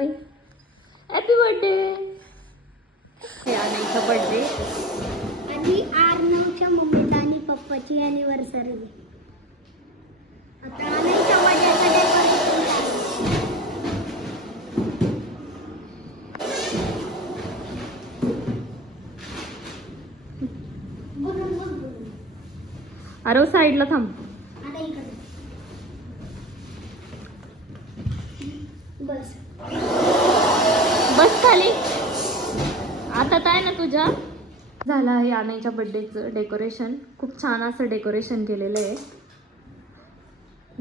Happy birthday. आनईचा birthday आणि आर्नवच्या मम्मीचा आणि पप्पाची अॅनिव्हर्सरी. आता आनईच्या बर्थडेचं डेकोरेशन अरे साईडला थांब. आता इकडे बस बस खाली. आता काय ना तुझ्या झालं आहे आनईच्या बर्थडेचं डेकोरेशन. खूप छान असं डेकोरेशन केलेलं आहे.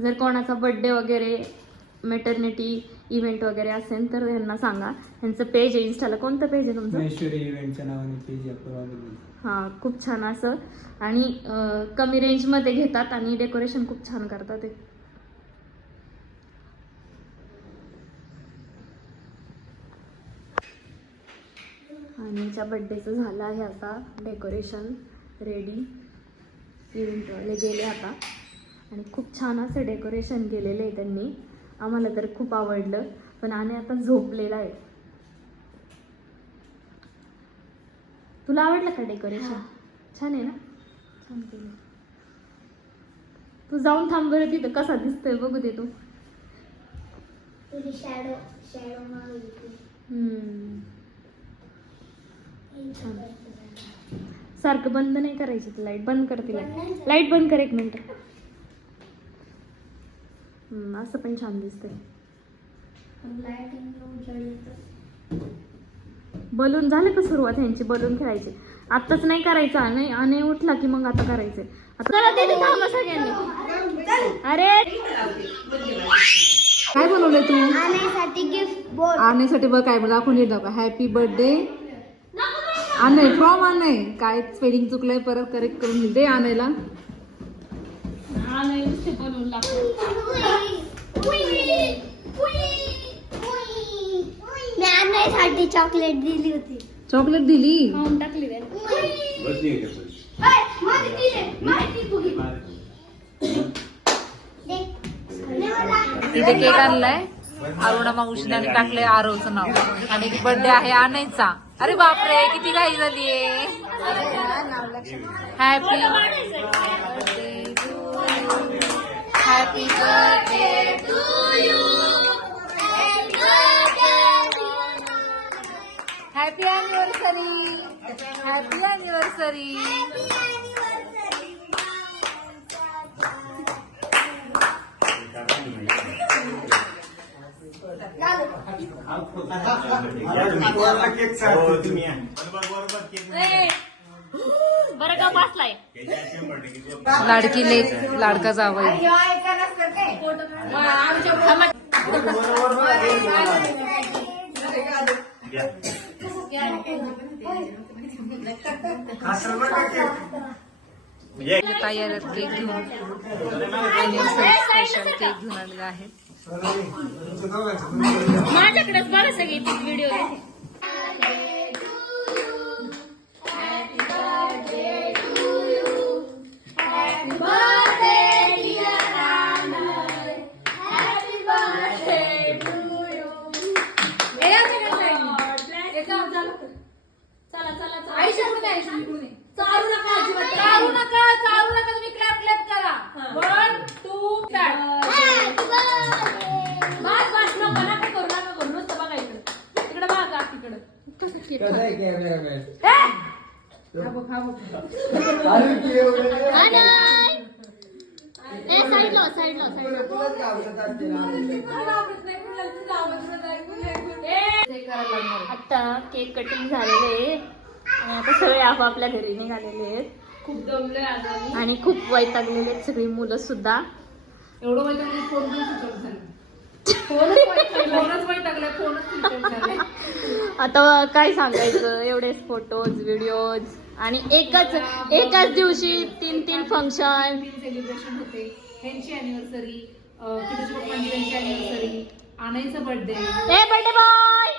जर कोणाचा बर्थडे वगैरे मॅटर्निटी इव्हेंट वगैरे असेल तर यांना सांगा. यांचं पेज आहे इंस्टाला. कोणतं पेज आहे तुमचं? महेश्वरी इव्हेंटच्या नावाने पेज आहे. हां, खूप छान असं आणि कमी रेंजमध्ये घेतात आणि डेकोरेशन खूप छान करतात ते. आणीच्या बड्डेचं झालं आहे आता डेकोरेशन रेडी. इव्हेंटवाले गेले आता आणि खूप छान असं डेकोरेशन केलेलं आहे त्यांनी. आम्हाला तर खूप आवडलं. पण आणि आता झोपलेला आहे. तुला आवडलं का डेकोरेशन? छान आहे ना? छान केलं. तू जाऊन थांब बरं तिथं. कसा दिसतोय बघू दे तू. तुझी शॅडो मागितली. छान. सारखं बंद नाही करायची ती लाईट. बंद कर ती लाईट. लाईट बंद कर 1 मिनिट. असं पण छान दिसतंय. बलून झाले का सुरुवात ह्यांची? बलून खेळायचे आत्ताच नाही करायचं. आणि उठला की मग आता करायचंय. आता तिथे थांबा सगळ्यांनी. अरे काय बनवलंय तू? आनईसाठी गिफ्ट बोर्ड. आणण्यासाठी बघ काय मला दाखवून येत का. हॅपी बर्थडे आणय फ्रॉम आणय. काय स्पेलिंग चुकलंय परत करेक्ट करून दे आणायला. मी आनईसाठी चॉकलेट दिली होती. चॉकलेट दिली. टाकली तिथे केक आणलाय. अरुणा मावशीने टाकलंय आरवचं नाव आणि बर्थडे आहे आणायचा. अरे बापरे किती घाई झालीये. Happy birthday to you. Happy birthday to you. Happy anniversary. Happy anniversary. बरं का बसलाय. लाडकी लेक लाडका जावई. तयार केक घेऊन स्पेशल केक घेऊन आलेला आहे. माझ्याकडेच बरं सगळी व्हिडिओ. आता केक कटिंग झालेले आहे आणि आता सगळे आपापल्या घरी निघालेले आहेत. खूप दमले आणि खूप वैतागलेले आहेत सगळी मुलं सुद्धा. एवढं वैतागले फोन घेऊन आता काय सांगायचं. एवढेच फोटोज व्हिडिओज आणि एकाच दिवशी 3 फंक्शन. सेलिब्रेशन होते. ह्यांची अॅनिव्हर्सरी, किती पप्पांची त्यांची अॅनिव्हर्सरी, आणायचं बर्थडे. Birthday boy.